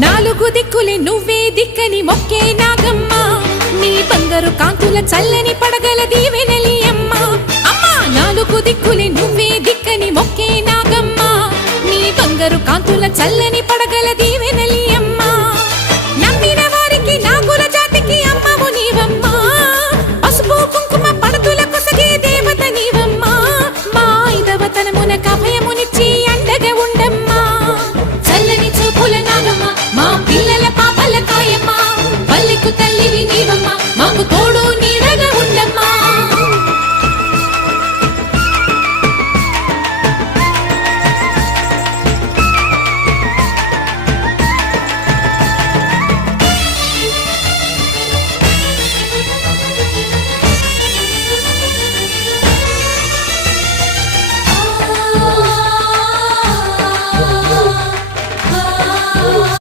నాలుగు దిక్కులే నువ్వే దిక్కని మొక్కే నాగమ్మ నీ బంగారు కాంతుల చల్లని పడగల దీవెనలి అమ్మ అమ్మా నాలుగు దిక్కులే నువ్వే దిక్కని మొక్కే నాగమ్మ నీ బంగారు కాంతుల చల్లని పడగల దీవెన